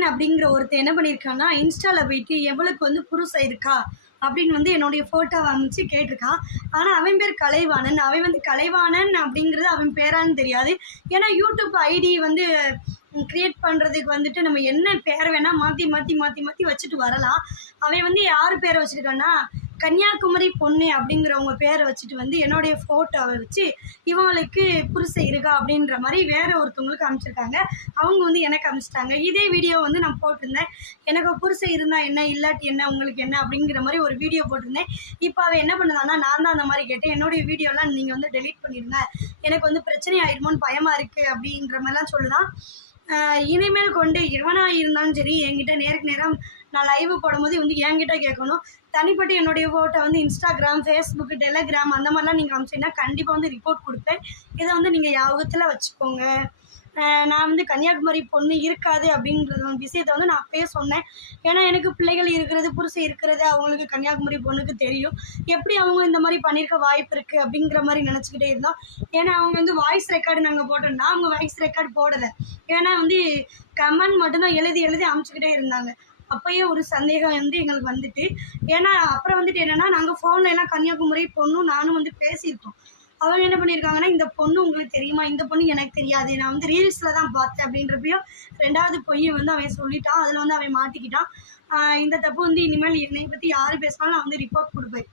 கண்ணன் அப்படிங்கிற ஒருத்தர் என்ன பண்ணியிருக்கான்னா, இன்ஸ்டாவில் போயிட்டு எவளுக்கு வந்து புருஷன் இருக்கா அப்படின்னு வந்து என்னுடைய ஃபோட்டோவை அனுப்பிச்சு கேட்டிருக்கான். ஆனால் அவன் பேர் கலைவாணன். அவன் வந்து கலைவாணன் அப்படிங்கிறது அவன் பேரான்னு தெரியாது. ஏன்னா யூடியூப் ஐடி வந்து க்ரியேட் பண்ணுறதுக்கு வந்துட்டு நம்ம என்ன பேர் வேணால் மாற்றி மாற்றி மாற்றி மாற்றி வச்சுட்டு வரலாம். அவன் வந்து யார் பேரை வச்சுருக்கான்னா, கன்னியாகுமரி பொண்ணு அப்படிங்கிறவங்க பேரை வச்சுட்டு வந்து என்னுடைய ஃபோட்டோவை வச்சு இவங்களுக்கு புருஷன் இருக்கா அப்படின்ற மாதிரி வேறு ஒருத்தவங்களுக்கு அனுப்பிச்சிருக்காங்க. அவங்க வந்து எனக்கு அனுப்பிச்சிட்டாங்க. இதே வீடியோ வந்து நான் போட்டிருந்தேன். எனக்கு புருஷன் இருந்தால் என்ன, இல்லாட்டி என்ன, உங்களுக்கு என்ன அப்படிங்கிற மாதிரி ஒரு வீடியோ போட்டிருந்தேன். இப்போ அவள் என்ன பண்ணுதான்னா, நான் தான் அந்த மாதிரி கேட்டேன். என்னுடைய வீடியோலாம் நீங்கள் வந்து டெலீட் பண்ணிடுங்க, எனக்கு வந்து பிரச்சனை ஆயிடுமோன்னு பயமாக இருக்குது அப்படின்ற மாதிரிலாம் சொல்லுதான். இனிமேல் கொண்டு எவனாக இருந்தாலும் சரி என்கிட்ட நேருக்கு நேரம் நான் லைவ் போடும்போது வந்து என்கிட்ட கேட்கணும். தனிப்பட்ட என்னுடைய ஃபோட்டோ வந்து இன்ஸ்டாகிராம், ஃபேஸ்புக்கு, டெலகிராம் அந்த மாதிரிலாம் நீங்கள் அனுப்பிச்சிங்கன்னா கண்டிப்பாக வந்து ரிப்போர்ட் கொடுப்பேன். இதை வந்து நீங்கள் ஞாபகத்தில் வச்சுக்கோங்க. நான் வந்து கன்னியாகுமரி பொண்ணு இருக்காது அப்படின்றது விஷயத்தை வந்து நான் அப்பயே சொன்னேன். ஏன்னா எனக்கு பிள்ளைகள் இருக்கிறது, புருஷன் இருக்கிறது அவங்களுக்கு கன்னியாகுமரி பொண்ணுக்கு தெரியும். எப்படி அவங்க இந்த மாதிரி பண்ணியிருக்க வாய்ப்பு இருக்குது அப்படிங்கிற மாதிரி நினச்சிக்கிட்டே இருந்தோம். ஏன்னா அவங்க வந்து வாய்ஸ் ரெக்கார்டு நாங்கள் போட்டோம்னா அவங்க வாய்ஸ் ரெக்கார்டு போடலை. ஏன்னா வந்து கமெண்ட் மட்டும்தான் எழுதி எழுதி அனுப்பிச்சிக்கிட்டே இருந்தாங்க. அப்போயே ஒரு சந்தேகம் வந்து எங்களுக்கு வந்துட்டு, ஏன்னா அப்புறம் வந்துட்டு என்னென்னா, நாங்கள் ஃபோனில் எல்லாம் கன்னியாகுமரி பொண்ணும் நானும் வந்து பேசியிருக்கோம். அவங்க என்ன பண்ணியிருக்காங்கன்னா, இந்த பொண்ணு உங்களுக்கு தெரியுமா, இந்த பொண்ணு எனக்கு தெரியாது, நான் வந்து ரீல்ஸில் தான் பார்த்தேன் அப்படின்றப்பையும் 2வது பொய்யை வந்து அவன் சொல்லிட்டான். அதில் வந்து அவன் மாட்டிக்கிட்டான். இந்த தப்பு வந்து இனிமேல் என்னை பற்றி யார் பேசினாலும் நான் வந்து ரிப்போர்ட் கொடுப்பேன்.